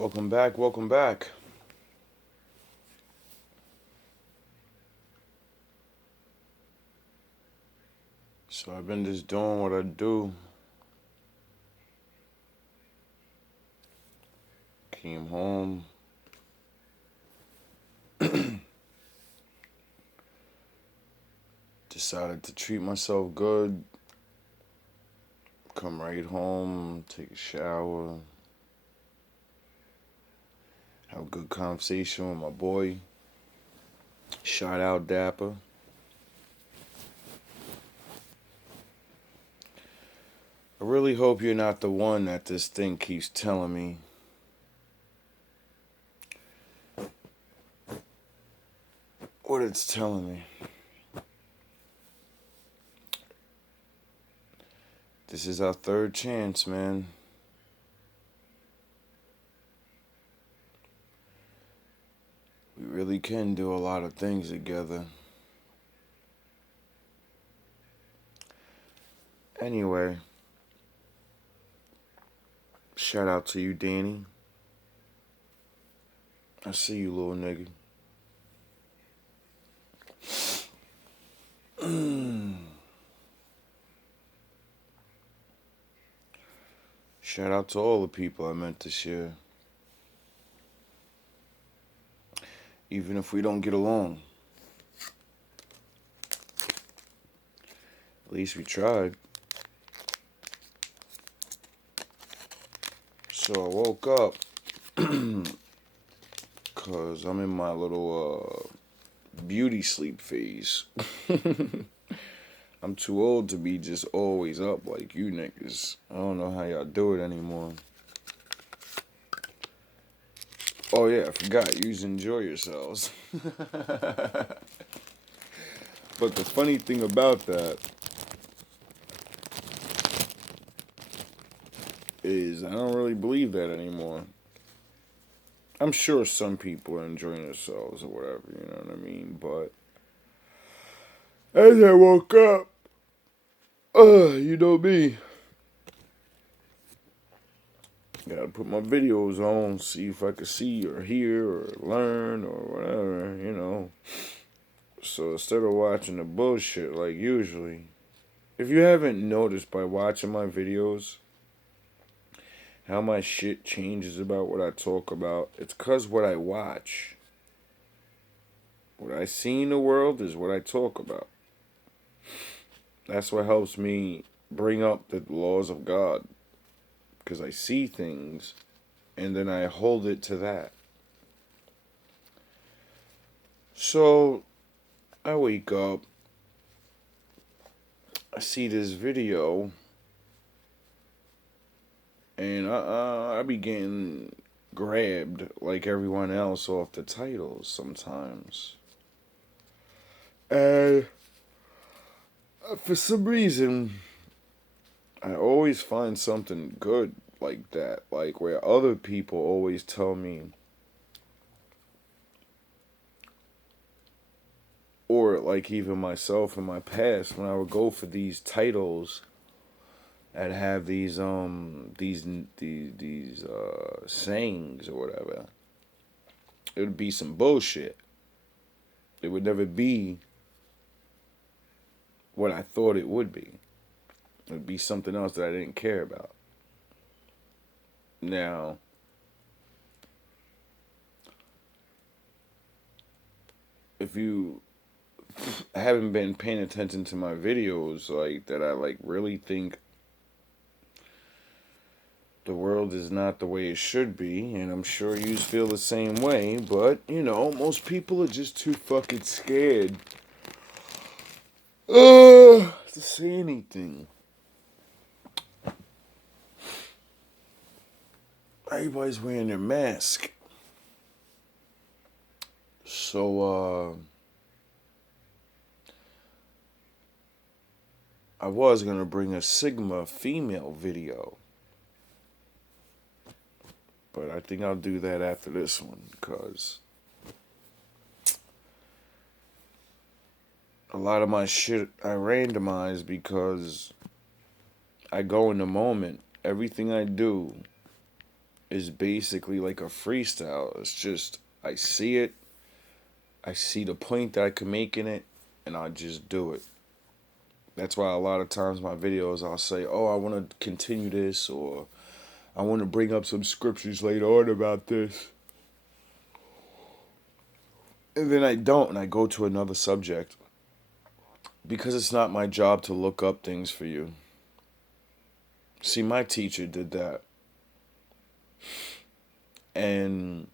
Welcome back, welcome back. So I've been just doing what I do. Came home. Decided to treat myself good. Come right home, take a shower. Have a good conversation with my boy. Shout out Dapper. I really hope you're not the one that this thing keeps telling me. What it's telling me. This is our third chance, man. We really can do a lot of things together. Anyway, shout out to you, Danny. I see you, little nigga. Shout out to all the people I met this year. Even if we don't get along. At least we tried. So I woke up because I'm in my little beauty sleep phase. I'm too old to be just always up like you niggas. I don't know how y'all do it anymore. Oh yeah, I forgot. You just enjoy yourselves. But the funny thing about that is I don't really believe that anymore. I'm sure some people are enjoying themselves or whatever, you know what I mean? But as I woke up, you know me. Gotta put my videos on, see if I can see or hear or learn or whatever, you know. So instead of watching the bullshit like usually, if you haven't noticed by watching my videos, how my shit changes about what I talk about, it's cause what I watch. What I see in the world is what I talk about. That's what helps me bring up the laws of God. Because I see things and then I hold it to that. So I wake up, I see this video, and I be getting grabbed like everyone else off the titles sometimes. And for some reason, I always find something good like that. Like where other people always tell me, or like even myself in my past, when I would go for these titles, I'd have these sayings or whatever. It would be some bullshit. It would never be what I thought it would be. It would be something else that I didn't care about. Now, if you haven't been paying attention to my videos like that, I like really think the world is not the way it should be, and I'm sure you feel the same way, but you know, most people are just too fucking scared to say anything. Everybody's wearing their mask. So, I was gonna bring a Sigma female video. But I think I'll do that after this one, because a lot of my shit I randomize because I go in the moment. Everything I do is basically like a freestyle. It's just, I see it, I see the point that I can make in it, and I just do it. That's why a lot of times my videos I'll say, oh, I want to continue this, or I want to bring up some scriptures later on about this. And then I don't, and I go to another subject. Because it's not my job to look up things for you. See, my teacher did that. And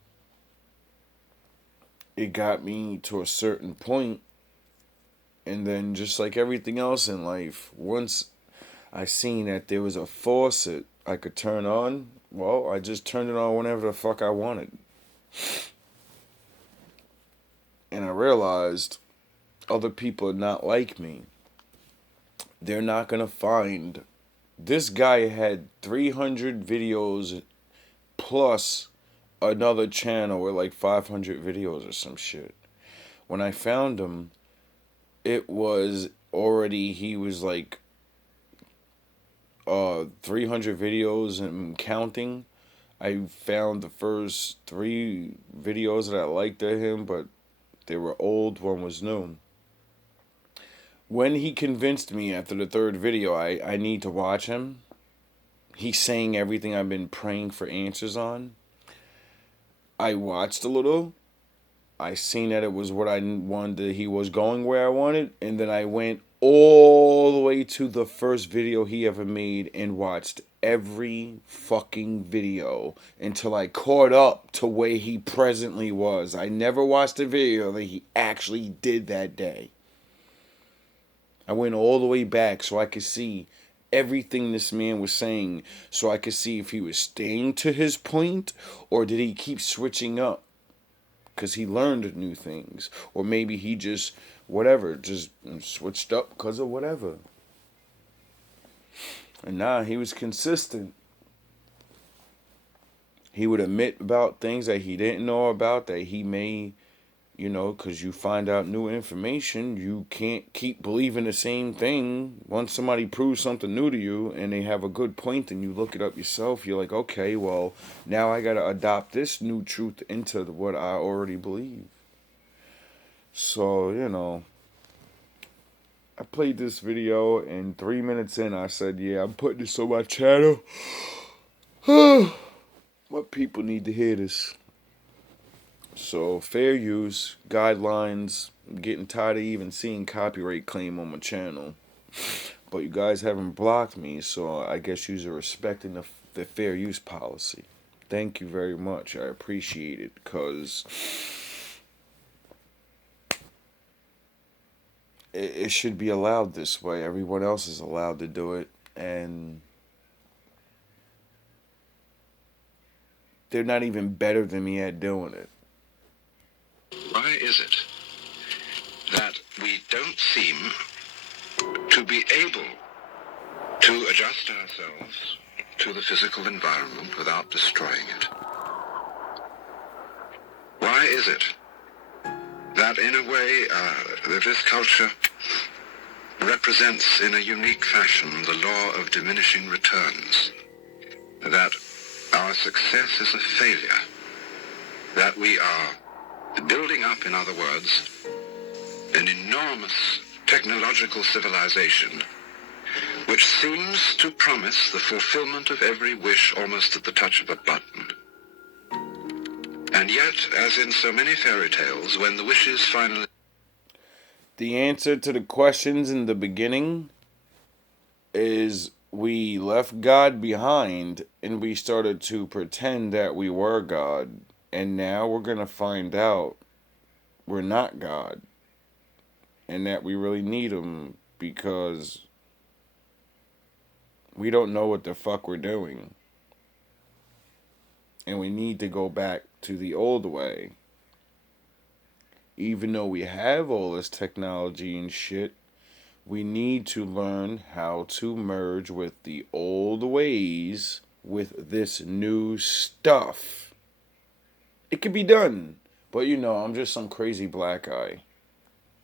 it got me to a certain point. And then just like everything else in life, once I seen that there was a faucet I could turn on, well, I just turned it on whenever the fuck I wanted. And I realized other people are not like me. They're not going to find... This guy had 300 videos plus another channel with like 500 videos or some shit. When I found him, it was already, he was like 300 videos and counting. I found the first 3 videos that I liked of him, but they were old, one was new. When he convinced me after the 3rd video, I need to watch him. He's saying everything I've been praying for answers on. I watched a little. I seen that it was what I wanted. He was going where I wanted. And then I went all the way to the first video he ever made and watched every fucking video until I caught up to where he presently was. I never watched a video that he actually did that day. I went all the way back so I could see everything this man was saying, so I could see if he was staying to his point or did he keep switching up because he learned new things, or maybe he just just switched up because of whatever. And nah, he was consistent. He would admit about things that he didn't know about, that he may, because you find out new information, you can't keep believing the same thing. Once somebody proves something new to you and they have a good point and you look it up yourself, you're like, okay, well, now I got to adopt this new truth into what I already believe. So, I played this video and 3 minutes in, I said, yeah, I'm putting this on my channel. What people need to hear this. So, fair use, guidelines. I'm getting tired of even seeing copyright claim on my channel. But you guys haven't blocked me, so I guess you're respecting the fair use policy. Thank you very much. I appreciate it, because it should be allowed this way. Everyone else is allowed to do it, and they're not even better than me at doing it. Why is it that we don't seem to be able to adjust ourselves to the physical environment without destroying it? Why is it that in a way this culture represents in a unique fashion the law of diminishing returns, that our success is a failure, that we are building up, in other words, an enormous technological civilization which seems to promise the fulfillment of every wish almost at the touch of a button. And yet, as in so many fairy tales, when the wishes finally... The answer to the questions in the beginning is we left God behind and we started to pretend that we were God. And now we're going to find out we're not God. And that we really need Him because we don't know what the fuck we're doing. And we need to go back to the old way. Even though we have all this technology and shit, we need to learn how to merge with the old ways with this new stuff. It could be done, but I'm just some crazy black guy.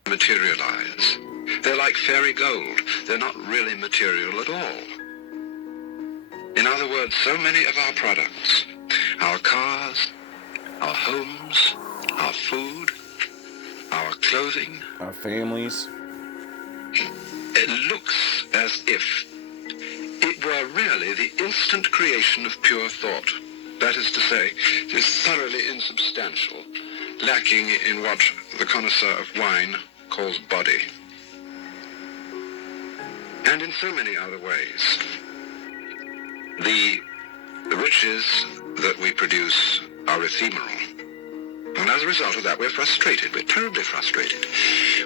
Materialize. They're like fairy gold. They're not really material at all. In other words, so many of our products our cars, our homes, our food, our clothing. Our families. It looks as if it were really the instant creation of pure thought. That is to say, it is thoroughly insubstantial, lacking in what the connoisseur of wine calls body. And in so many other ways. The riches that we produce are ephemeral. And as a result of that, we're frustrated. We're terribly frustrated.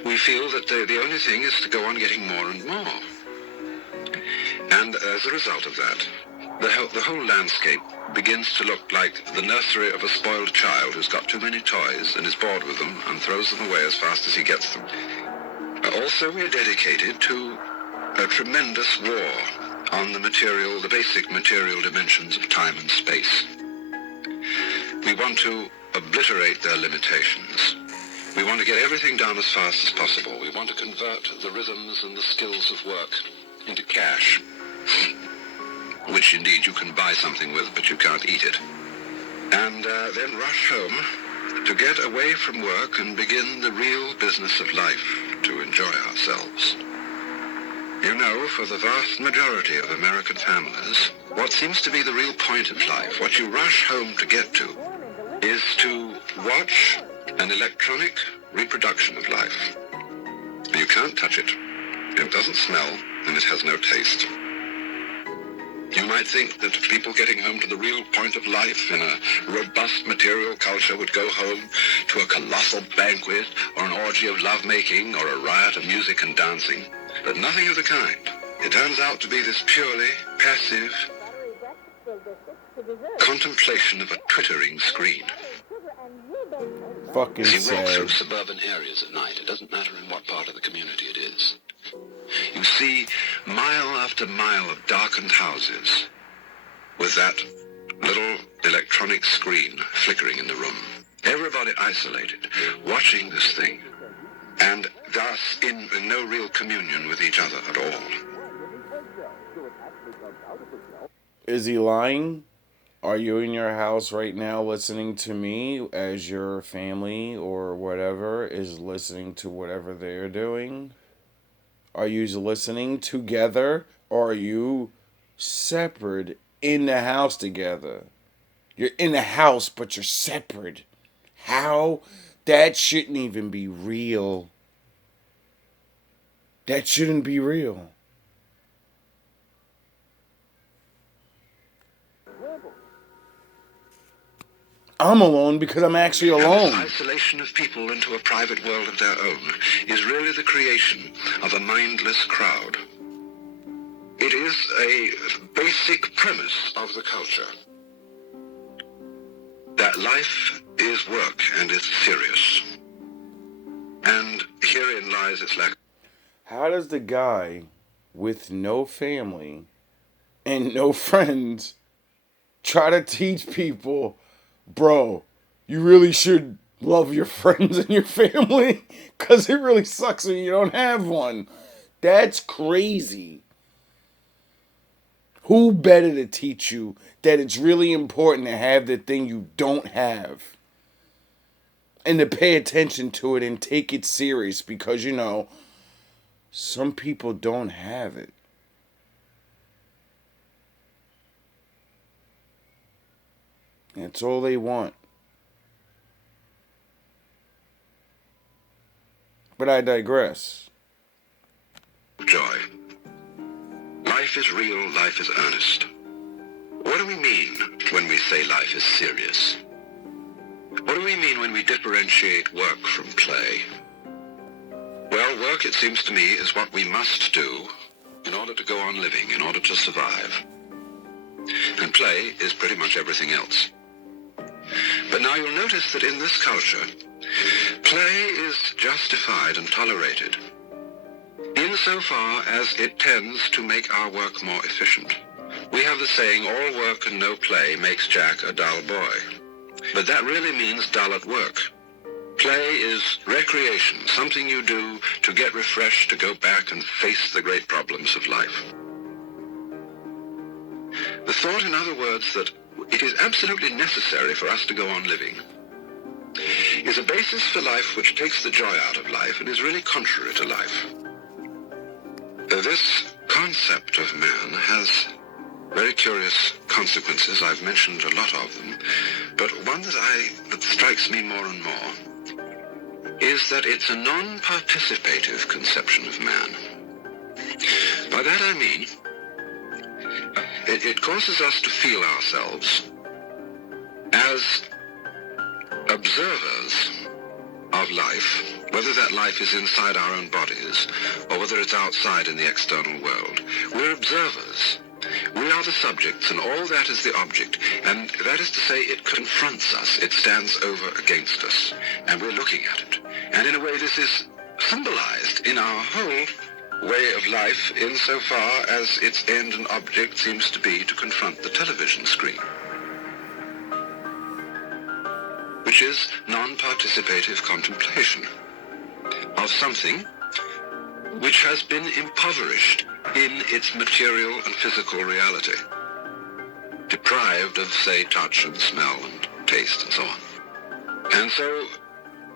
We feel that the only thing is to go on getting more and more. And as a result of that, the whole landscape begins to look like the nursery of a spoiled child who's got too many toys and is bored with them and throws them away as fast as he gets them. Also, we're dedicated to a tremendous war on the basic material dimensions of time and space. We want to obliterate their limitations. We want to get everything done as fast as possible. We want to convert the rhythms and the skills of work into cash, which indeed you can buy something with, but you can't eat it. And then rush home to get away from work and begin the real business of life, to enjoy ourselves. You know, for the vast majority of American families, what seems to be the real point of life, what you rush home to get to, is to watch an electronic reproduction of life. You can't touch it. It doesn't smell, and it has no taste. You might think that people getting home to the real point of life in a robust material culture would go home to a colossal banquet or an orgy of lovemaking or a riot of music and dancing. But nothing of the kind. It turns out to be this purely passive contemplation of a twittering screen. Fucking As you walk sad. through suburban areas at night, it doesn't matter in what part of the community it is. You see mile after mile of darkened houses with that little electronic screen flickering in the room. Everybody isolated, watching this thing, and thus in no real communion with each other at all. Is he lying? Are you in your house right now listening to me as your family or whatever is listening to whatever they're doing? Are you listening together or are you separate in the house together? You're in the house, but you're separate. How? That shouldn't even be real. That shouldn't be real. I'm alone because I'm actually alone. The isolation of people into a private world of their own is really the creation of a mindless crowd. It is a basic premise of the culture that life is work and it's serious. And herein lies its lack. How does the guy with no family and no friends try to teach people, bro, you really should love your friends and your family? Because it really sucks when you don't have one. That's crazy. Who better to teach you that it's really important to have the thing you don't have? And to pay attention to it and take it serious because, you know, some people don't have it. That's all they want. But I digress. Joy. Life is real, life is earnest. What do we mean when we say life is serious? What do we mean when we differentiate work from play? Well, work, it seems to me, is what we must do in order to go on living, in order to survive. And play is pretty much everything else. But now you'll notice that in this culture, play is justified and tolerated insofar as it tends to make our work more efficient. We have the saying, all work and no play makes Jack a dull boy. But that really means dull at work. Play is recreation, something you do to get refreshed, to go back and face the great problems of life. The thought, in other words, that it is absolutely necessary for us to go on living, is a basis for life which takes the joy out of life and is really contrary to life. This concept of man has very curious consequences. I've mentioned a lot of them, but one that strikes me more and more is that it's a non-participative conception of man. By that I mean, it causes us to feel ourselves as observers of life, whether that life is inside our own bodies or whether it's outside in the external world. We're observers. We are the subjects, and all that is the object, and that is to say, it confronts us, it stands over against us, and we're looking at it. And in a way, this is symbolized in our whole way of life insofar as its end and object seems to be to confront the television screen, which is non-participative contemplation of something which has been impoverished in its material and physical reality, deprived of, say, touch and smell and taste and so on. And so,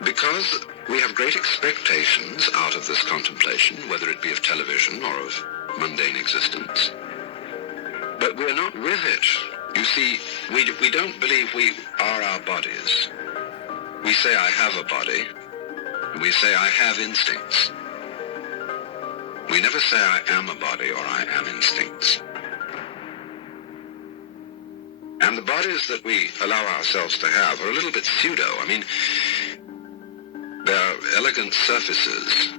because we have great expectations out of this contemplation, whether it be of television or of mundane existence, but we're not with it. You see, we don't believe we are our bodies. We say, I have a body, and we say, I have instincts. We never say, I am a body or I am instincts. And the bodies that we allow ourselves to have are a little bit pseudo. I mean, they're elegant surfaces.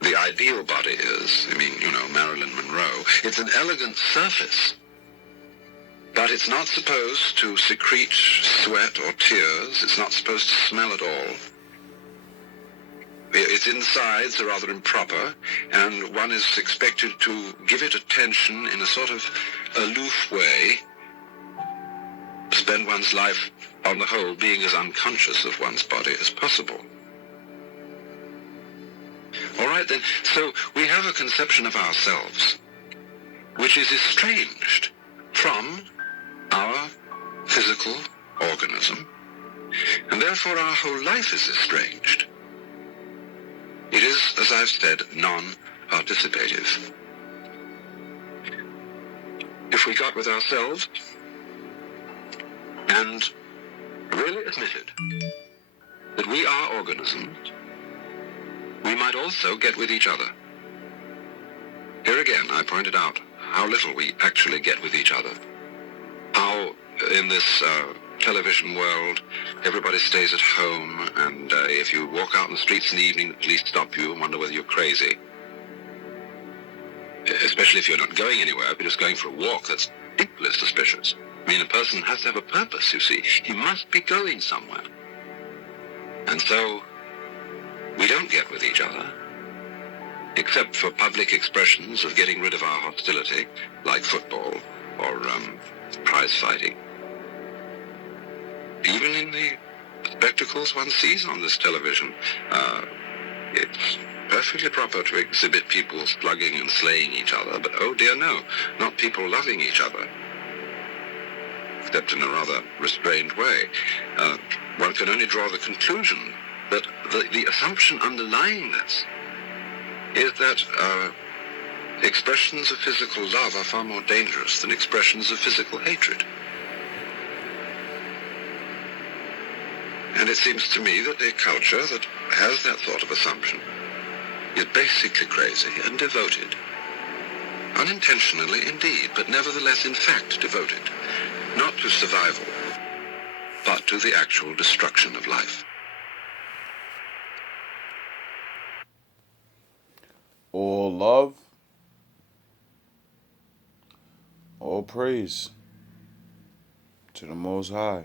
The ideal body is, Marilyn Monroe. It's an elegant surface, but it's not supposed to secrete sweat or tears. It's not supposed to smell at all. Its insides are rather improper, and one is expected to give it attention in a sort of aloof way, spend one's life, on the whole, being as unconscious of one's body as possible. All right, then, so we have a conception of ourselves which is estranged from our physical organism, and therefore our whole life is estranged. It is, as I've said, non-participative. If we got with ourselves and really admitted that we are organisms, we might also get with each other. Here again, I pointed out how little we actually get with each other. How in this television world, everybody stays at home, and if you walk out in the streets in the evening, the police stop you and wonder whether you're crazy. Especially if you're not going anywhere, if you're just going for a walk, that's deeply suspicious. I mean, a person has to have a purpose, you see. He must be going somewhere. And so, we don't get with each other, except for public expressions of getting rid of our hostility, like football or prize fighting. Even in the spectacles one sees on this television, it's perfectly proper to exhibit people slugging and slaying each other, but oh dear no, not people loving each other, except in a rather restrained way. One can only draw the conclusion that the assumption underlying this is that expressions of physical love are far more dangerous than expressions of physical hatred. And it seems to me that a culture that has that sort of assumption is basically crazy and devoted. Unintentionally indeed, but nevertheless in fact devoted, not to survival, but to the actual destruction of life. All love, all praise to the Most High.